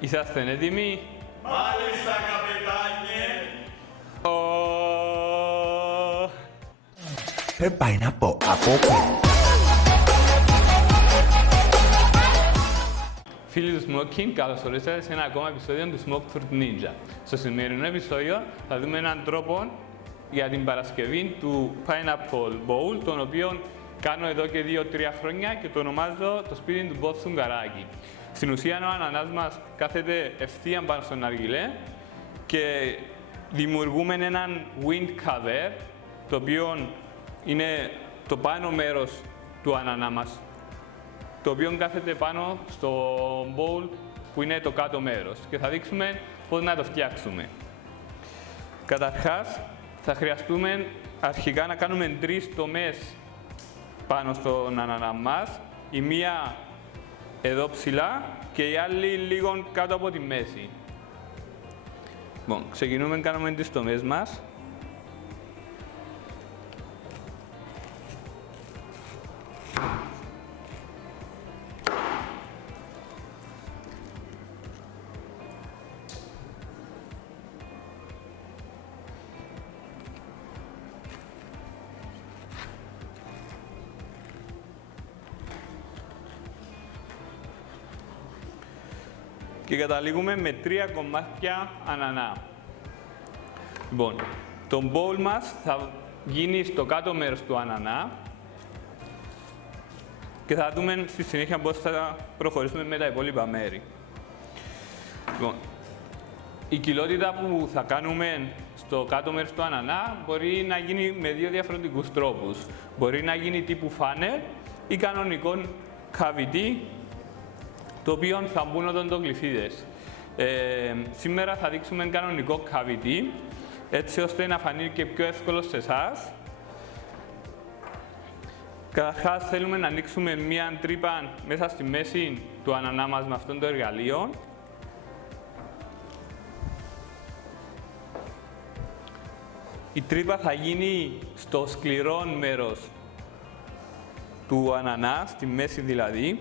Είσαστε έτοιμοι? Μάλιστα, καπετάνιε! Δεν πάει να πω από πού. Φίλοι του Smoking, καλώς ορίσατε σε ένα ακόμα επεισόδιο του Smoke Fruit Ninja. Στο σημερινό επεισόδιο θα δούμε έναν τρόπο για την παρασκευή του Pineapple Bowl, τον οποίο κάνω εδώ και 2-3 χρόνια και το ονομάζω το σπίτι του Bob Σουγκαράκη. Στην ουσία ο ανανάς μας κάθεται ευθείαν πάνω στον αργυλέ και δημιουργούμε έναν wind cover, το οποίο είναι το πάνω μέρος του ανανά μας, το οποίο κάθεται πάνω στο bowl που είναι το κάτω μέρος και θα δείξουμε πώς να το φτιάξουμε. Καταρχάς, θα χρειαστούμε αρχικά να κάνουμε 3 τομές πάνω στον ανανά μας, η μία εδώ ψηλά και η άλλη λίγο κάτω από τη μέση. Λοιπόν, ξεκινούμε, κάνουμε τις τομές μας. Και καταλήγουμε με 3 κομμάτια ανανά. Λοιπόν, το bowl μας θα γίνει στο κάτω μέρος του ανανά και θα δούμε στη συνέχεια πώς θα προχωρήσουμε με τα υπόλοιπα μέρη. Λοιπόν, η κοιλότητα που θα κάνουμε στο κάτω μέρος του ανανά μπορεί να γίνει με 2 διαφορετικούς τρόπους. Μπορεί να γίνει τύπου funnel ή κανονικό cavity, το οποίο θα μπουν οδοντογλυφίδες. Σήμερα θα δείξουμε κανονικό cavity, έτσι ώστε να φανεί και πιο εύκολο σε εσάς. Καταρχάς θέλουμε να ανοίξουμε μία τρύπα μέσα στη μέση του ανανά μας με αυτόν το εργαλείο. Η τρύπα θα γίνει στο σκληρό μέρος του ανανά, στη μέση δηλαδή.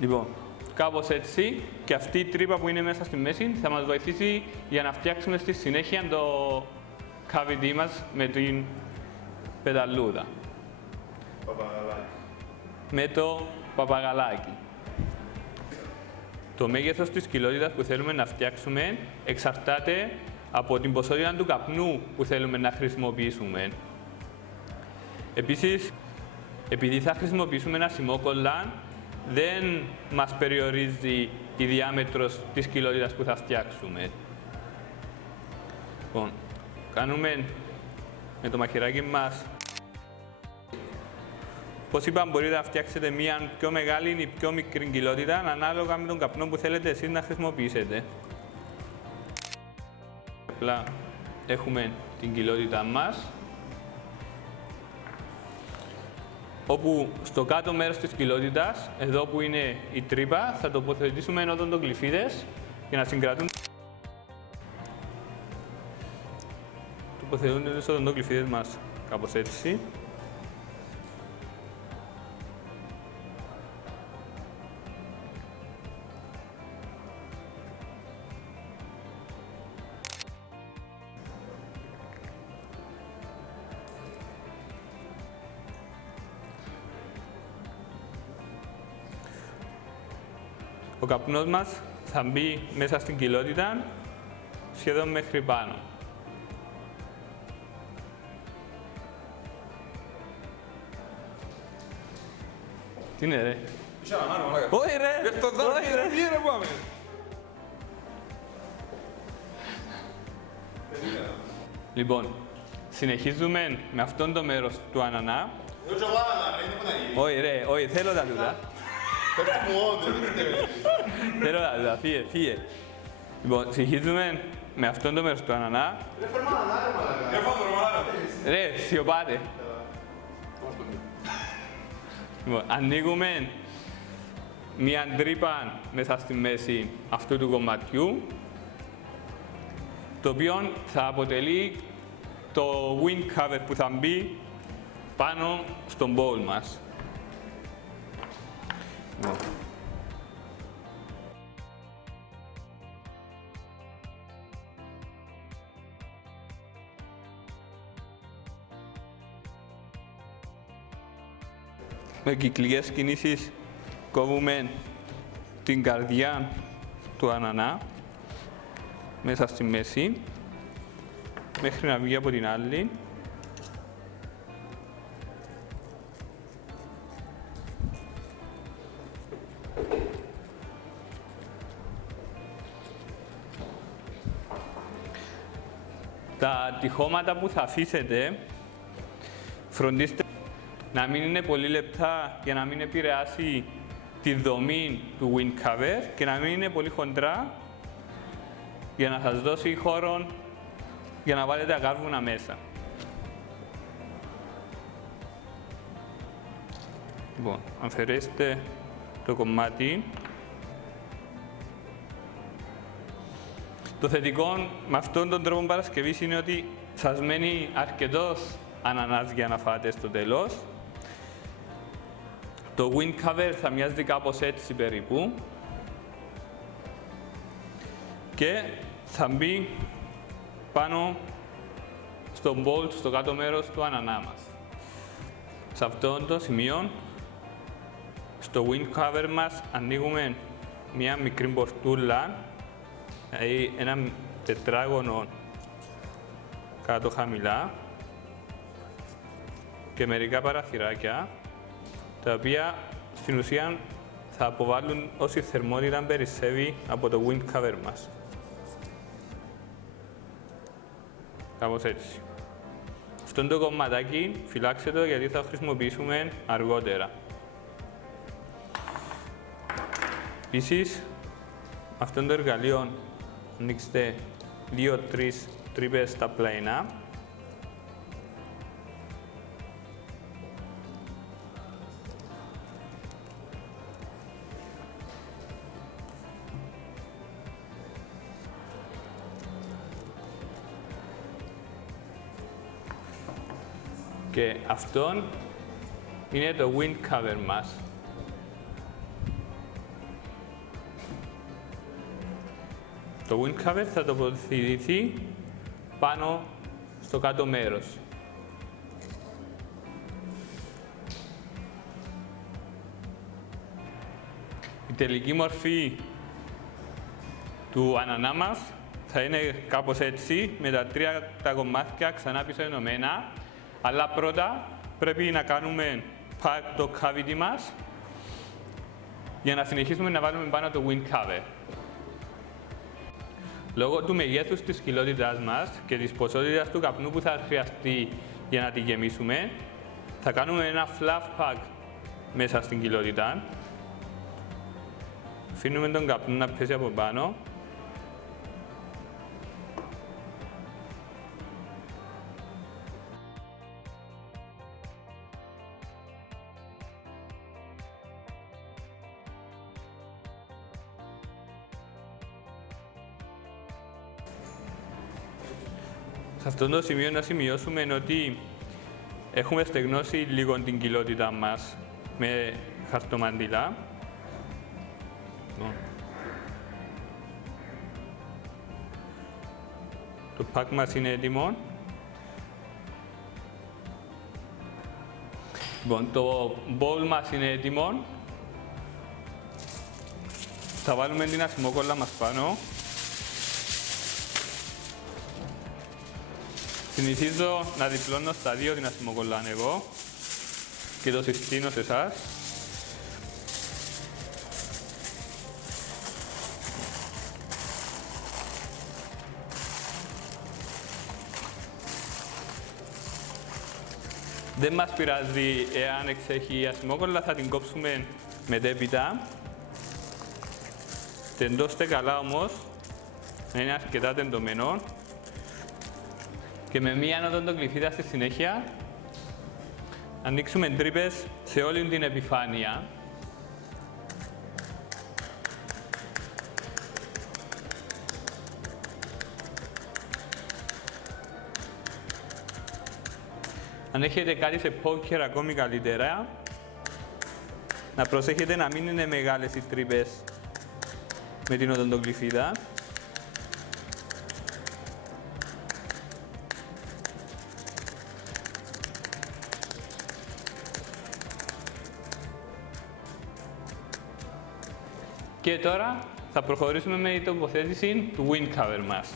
Λοιπόν, κάπως έτσι, και αυτή η τρύπα που είναι μέσα στη μέση θα μας βοηθήσει για να φτιάξουμε στη συνέχεια το cavity μας με την πεταλούδα. Παπαγαλάκι. Με το παπαγαλάκι. Το μέγεθος της κοιλότητας που θέλουμε να φτιάξουμε εξαρτάται από την ποσότητα του καπνού που θέλουμε να χρησιμοποιήσουμε. Επίσης, επειδή θα χρησιμοποιήσουμε ένα σιμόκολλαν, δεν μας περιορίζει η διάμετρος της κοιλότητας που θα φτιάξουμε. Λοιπόν, κάνουμε με το μαχαιράκι μας. Όπως είπα, μπορείτε να φτιάξετε μία πιο μεγάλη ή πιο μικρή κοιλότητα, ανάλογα με τον καπνό που θέλετε εσείς να χρησιμοποιήσετε. Απλά έχουμε την κοιλότητα μας, όπου στο κάτω μέρος της κοιλότητας, εδώ που είναι η τρύπα, θα τοποθετήσουμε οδοντογλυφίδες για να συγκρατούν. Τοποθετούνται τις οδοντογλυφίδες μας κάπως έτσι. Ο καπνός μας θα μπει μέσα στην κοιλότητα σχεδόν μέχρι πάνω. Τι είναι ρε? Όχι ρε! Όχι ρε! Τι είναι πάμε! Λοιπόν, συνεχίζουμε με αυτόν το μέρος του ανανά. Όχι ρε, όχι, θέλω τα τούτα. Θέλω τα τούτα, φύγε. Λοιπόν, συνεχίζουμε με αυτόν το μέρος του ανανά. Ρε, σιωπάτε. Λοιπόν, ανοίγουμε μία τρύπα μέσα στη μέση αυτού του κομματιού, το οποίο θα αποτελεί το wind cover που θα μπει πάνω στον bowl μας. Με κυκλικές κινήσεις κόβουμε την καρδιά του ανανά μέσα στη μέση μέχρι να βγει από την άλλη. Τα τυχώματα που θα αφήσετε, φροντίστε να μην είναι πολύ λεπτά για να μην επηρεάσει τη δομή του wind cover και να μην είναι πολύ χοντρά για να σας δώσει χώρο για να βάλετε τα κάρβουνα μέσα. Λοιπόν, αφαιρέστε το κομμάτι. Το θετικό με αυτόν τον τρόπο παρασκευής είναι ότι σας μένει αρκετός ανανάς για να φάτε στο τέλος. Το wind cover θα μοιάζει κάπως έτσι περίπου και θα μπει πάνω στο bowl, στο κάτω μέρος του ανανά μας. Σε αυτό το σημείο, στο wind cover μας ανοίγουμε μια μικρή πορτούλα, δηλαδή ένα τετράγωνο κάτω χαμηλά και μερικά παραθυράκια, τα οποία στην ουσία θα αποβάλουν όση θερμότητα περισσεύει από το wind cover μας. Κάπως έτσι. Αυτό το κομματάκι φυλάξτε το γιατί θα το χρησιμοποιήσουμε αργότερα. Επίσης, αυτό το εργαλείο ανοίξτε 2-3 τρύπες στα πλαϊνά. Και αυτό είναι το wind cover μας. Το wind cover θα τοποθετηθεί πάνω στο κάτω μέρος. Η τελική μορφή του ανανά μας θα είναι κάπως έτσι, με τα τρία τα κομμάτια ξανά πίσω ενωμένα. Αλλά πρώτα πρέπει να κάνουμε το cavity μας για να συνεχίσουμε να βάλουμε πάνω το wind cover. Λόγω του μεγέθους της κοιλότητάς μας και της ποσότητας του καπνού που θα χρειαστεί για να τη γεμίσουμε, θα κάνουμε ένα fluff pack μέσα στην κοιλότητα. Αφήνουμε τον καπνό να πέσει από πάνω. Σε αυτό το σημείο να σημειώσουμε ότι έχουμε στεγνώσει λίγο την κοιλότητα μας με χαρτομαντήλα. Το pack μας είναι έτοιμο. Το bowl μας είναι έτοιμο. Θα βάλουμε την ασημόκολλα μας πάνω. Συνηθίζω να διπλώνω στα δύο την ασημόκολλα εγώ και το συστήνω σε εσάς. Δεν μας πειράζει εάν εξέχει η ασημόκολλα, θα την κόψουμε μετέπειτα. Τεντώστε καλά όμως, να είναι αρκετά τεντωμένο. Και με μία ανώτατο γλυφίδα στη συνέχεια, ανοίξουμε τρύπες σε όλη την επιφάνεια. Αν έχετε κάτι σε poker ακόμη καλύτερα, να προσέχετε να μην είναι μεγάλες οι τρύπες με την οδοντογλυφίδα. Και τώρα θα προχωρήσουμε με την τοποθέτηση του wind cover μας.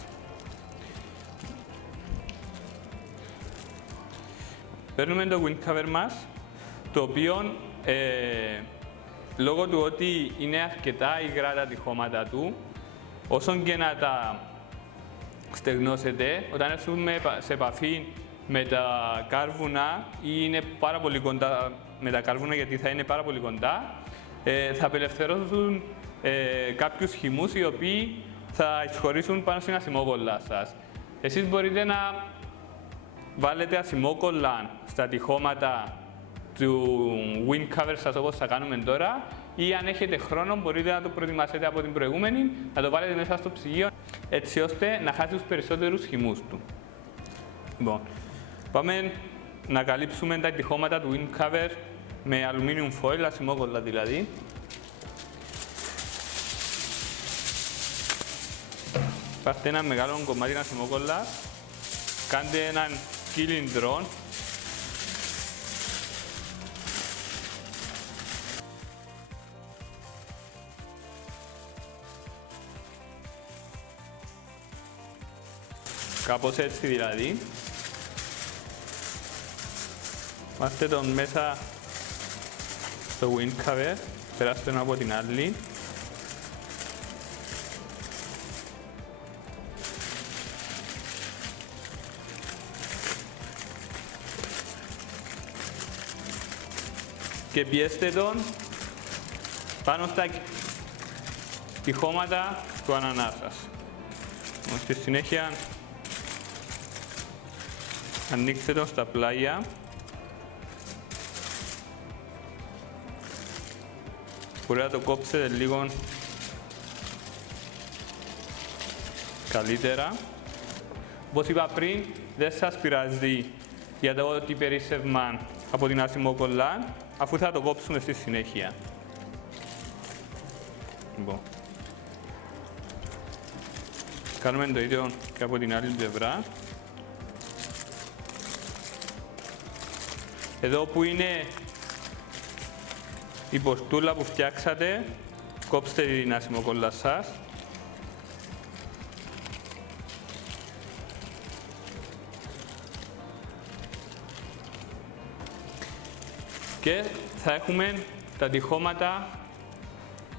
Παίρνουμε το wind cover μας, το οποίο λόγω του ότι είναι αρκετά υγρά τα τυχώματα του, όσον και να τα στεγνώσετε, όταν έρθουμε σε επαφή με τα κάρβουνα ή είναι πάρα πολύ κοντά με τα κάρβουνα, γιατί θα είναι πάρα πολύ κοντά, θα απελευθερώσουν κάποιους χυμούς οι οποίοι θα εισχωρήσουν πάνω στην ασημόκολλα σας. Εσείς μπορείτε να βάλετε ασημόκολλα στα τυχώματα του wind cover σας, όπως θα κάνουμε τώρα, ή αν έχετε χρόνο μπορείτε να το προετοιμάσετε από την προηγούμενη, να το βάλετε μέσα στο ψυγείο, έτσι ώστε να χάσει τους περισσότερους χυμούς του. Λοιπόν, πάμε να καλύψουμε τα τυχώματα του wind cover με aluminium foil, ασημόκολλα δηλαδή. Πάρτε ένα μεγάλο κομμάτι ασημόκολλα, κάντε έναν κύλινδρο. Κάπως έτσι δηλαδή. Βάστε τον μέσα στο wind cover, περάστε τον από την άλλη. Και πιέστε τον πάνω στα τυχώματα του ανανά σας. Στη συνέχεια ανοίξτε τον στα πλάγια. Μπορείτε να το κόψετε λίγο καλύτερα. Όπως είπα πριν, δεν σας πειράζει για το ότι περίσσευμα από την ασημόκολλα, αφού θα το κόψουμε στη συνέχεια. Λοιπόν. Κάνουμε το ίδιο και από την άλλη πλευρά. Εδώ που είναι η πορτούλα που φτιάξατε, κόψτε την ασημόκολλα σας. Και θα έχουμε τα τυχώματα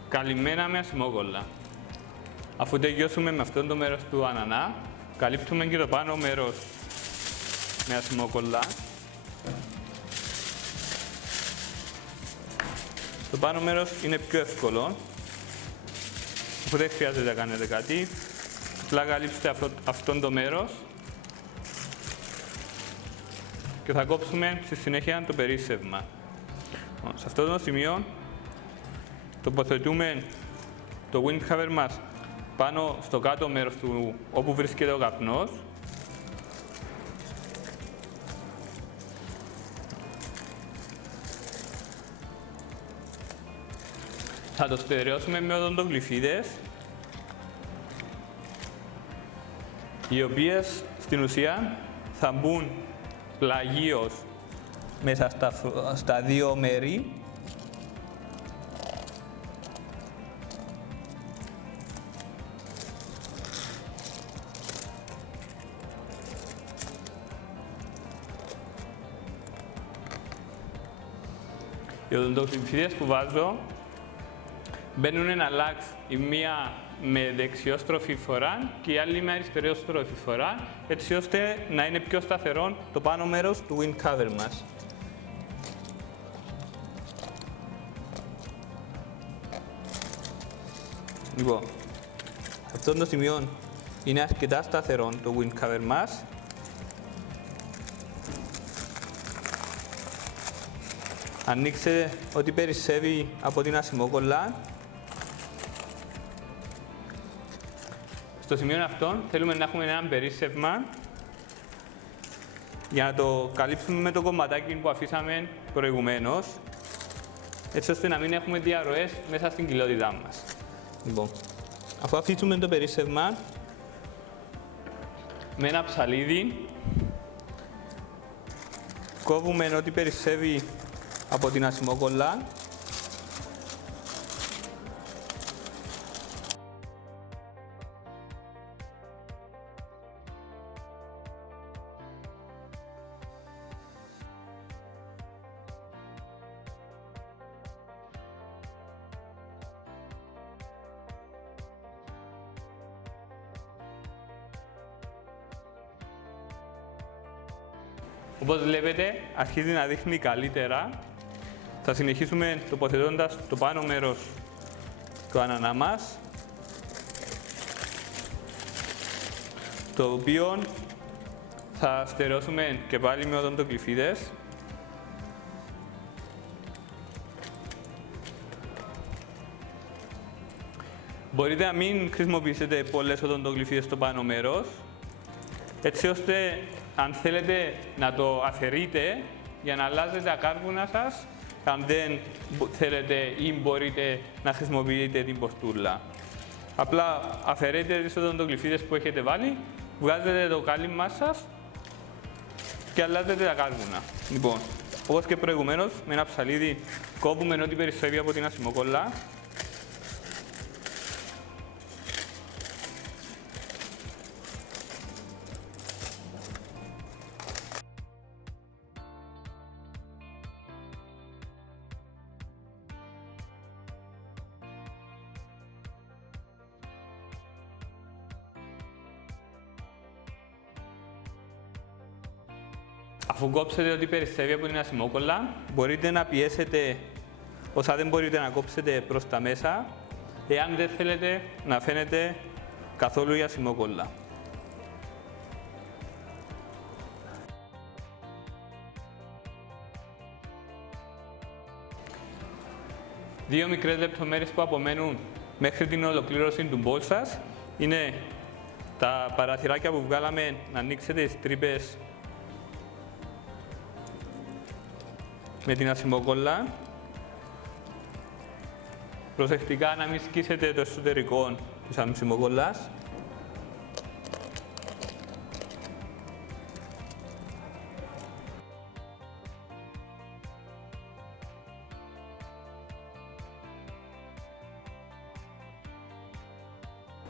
καλυμμένα με ασημόκολλα. Αφού τελειώσουμε με αυτό το μέρος του ανανά, καλύπτουμε και το πάνω μέρος με ασημόκολλα. Το πάνω μέρος είναι πιο εύκολο, αφού δεν χρειάζεται να κάνετε κάτι. Απλά καλύψτε αυτό το μέρος και θα κόψουμε στη συνέχεια το περίσσευμα. Σε αυτό το σημείο τοποθετούμε το wind cover μας πάνω στο κάτω μέρος του όπου βρίσκεται ο καπνός. Θα το στερεώσουμε με οδοντογλυφίδες, οι οποίες στην ουσία θα μπουν πλαγίως μέσα στα δύο μέρη. Οι οδοντογλυφίδες που βάζω μπαίνουν ένα λάξ, η μία με δεξιόστροφη φορά και η άλλη με αριστερόστροφη φορά, έτσι ώστε να είναι πιο σταθερό το πάνω μέρος του wind cover μας. Λοιπόν, σε αυτό το σημείο είναι αρκετά σταθερό το wind cover μας. Ανοίξτε ό,τι περισσεύει από την ασημόκολλα. Στο σημείο αυτό θέλουμε να έχουμε ένα περίσσευμα για να το καλύψουμε με το κομματάκι που αφήσαμε προηγουμένως, έτσι ώστε να μην έχουμε διαρροές μέσα στην κοιλότητά μας. Λοιπόν, αφού αφήσουμε το περίσσευμα, με ένα ψαλίδι κόβουμε ό,τι περισσεύει από την ασημόκολλα. Όπως βλέπετε, αρχίζει να δείχνει καλύτερα. Θα συνεχίσουμε τοποθετώντας το πάνω μέρος του ανανά μας, το οποίο θα στερεώσουμε και πάλι με οδοντοκλυφίδες. Μπορείτε να μην χρησιμοποιήσετε πολλές οδοντοκλυφίδες στο πάνω μέρος, έτσι ώστε αν θέλετε να το αφαιρείτε για να αλλάζετε τα κάρβουνα σας, αν δεν θέλετε ή μπορείτε να χρησιμοποιείτε την ποστούλα. Απλά αφαιρείτε τις οδοντοκλυφίδες που έχετε βάλει, βγάζετε το κάλυμμά σας και αλλάζετε τα κάρβουνα. Λοιπόν, όπως και προηγουμένως, με ένα ψαλίδι κόβουμε ό,τι περισσεύει από την ασημόκολλα. Αφού κόψετε ό,τι περισσεύει από την ασημόκολλα, μπορείτε να πιέσετε όσα δεν μπορείτε να κόψετε προς τα μέσα, εάν δεν θέλετε να φαίνεται καθόλου η ασημόκολλα. Δύο μικρές λεπτομέρειες που απομένουν μέχρι την ολοκλήρωση του μπολ σας είναι τα παραθυράκια που βγάλαμε, να ανοίξετε τις τρύπες με την ασημόκολλα. Προσεκτικά να μην σκίσετε το εσωτερικό της ασημόκολλας.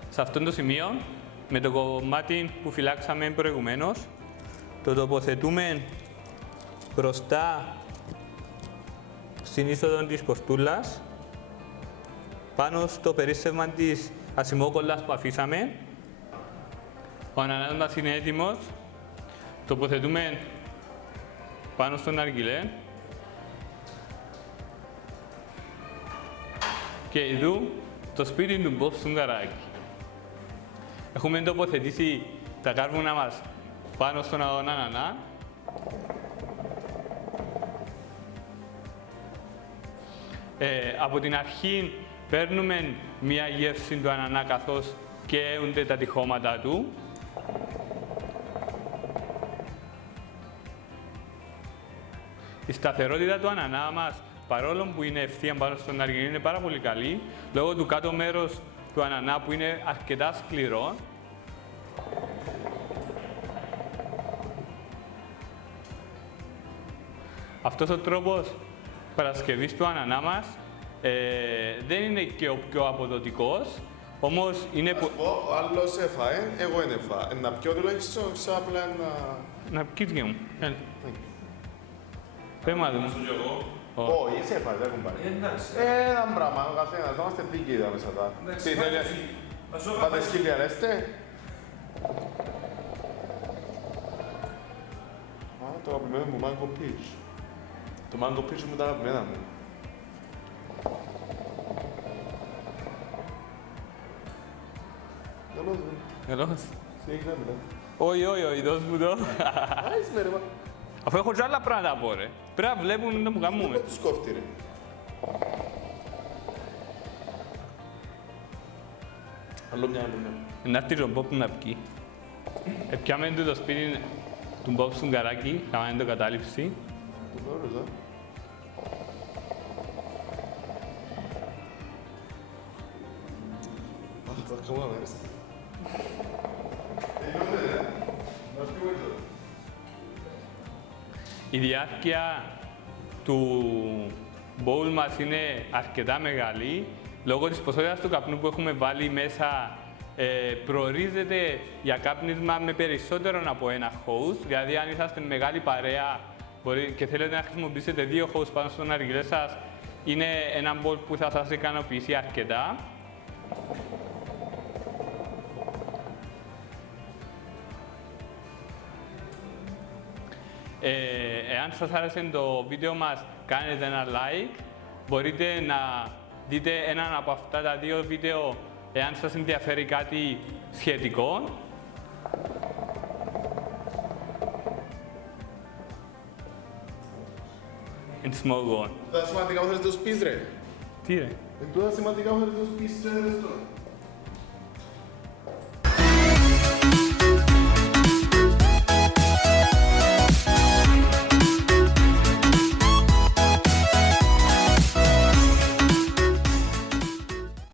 Σε αυτό το σημείο, με το κομμάτι που φυλάξαμε προηγουμένως, το τοποθετούμε μπροστά στην είσοδο της ποστούλας, πάνω στο περίσσευμα της ασημόκολλας που αφήσαμε. Ο ανανάς μας είναι έτοιμος. Τοποθετούμε πάνω στον αργυλέ. Και εδώ το σπίτι του Μποb Σουγκαράκη. Έχουμε τοποθετήσει τα κάρβουνα μας πάνω στον ανανά. Από την αρχή παίρνουμε μία γεύση του ανανά καθώς καίονται τα τυχώματα του. Η σταθερότητα του ανανά μας, παρόλο που είναι ευθεία πάνω στον αργυλί, είναι πάρα πολύ καλή, λόγω του κάτω μέρος του ανανά που είναι αρκετά σκληρό. Αυτός ο τρόπος παρασκευής του ανανά μας δεν είναι και ο πιο αποδοτικός, όμως είναι που... Ο άλλος έφαε, εγώ δεν έφα. Να πιω τουλάχιστον, ξέρω απλά να... Να πεις και μου. Πες μας μου. Όχι, εσύ έφαγε, δεν έχουν πάρει. Ένα πράγμα, ο καθένας, να είμαστε δίκαιοι εδώ μέσα τα. Τι θέλεις, πάτε σκυλιαρέστε. Α, το αγαπημένο μου mango peach. Το mango peach μου ήταν αγαπημένα μου. Καλώς μου. Καλώς. Συνέχιζα μετά. Όχι, δώσ' μου το. Άις με ρε, μα. Αφού έχω και άλλα πράγματα να πω ρε. Πρέπει να βλέπουν να μου κάνουμε. Δεν τους κόφτει ρε. Άλλο μια άλλη. Να έρθει ο Μποb να πιει. Επιάμε του το σπίτι του Μπομπ Σουγκαράκη, κάνουμε το κατάληψη. Το θεωρείς, Αχ, θα κάνω να έρθει. Η διάρκεια του bowl μας είναι αρκετά μεγάλη. Λόγω της ποσότητας του καπνού που έχουμε βάλει μέσα, προορίζεται για κάπνισμα με περισσότερο από ένα host. Δηλαδή, αν είσαστε μεγάλη παρέα και θέλετε να χρησιμοποιήσετε 2 host πάνω στον αργυλέ σας, είναι ένα bowl που θα σας ικανοποιήσει αρκετά. Εάν σας άρεσε το βίντεο μας, κάνετε ένα like. Μπορείτε να δείτε έναν από αυτά τα 2 βίντεο εάν σας ενδιαφέρει κάτι σχετικό. And smoke on. Τα σημαντικά που θέλεις να τους πεις, ρε. Τι ρε. Εν τούτα σημαντικά που θέλεις να τους πεις, ρε, στο.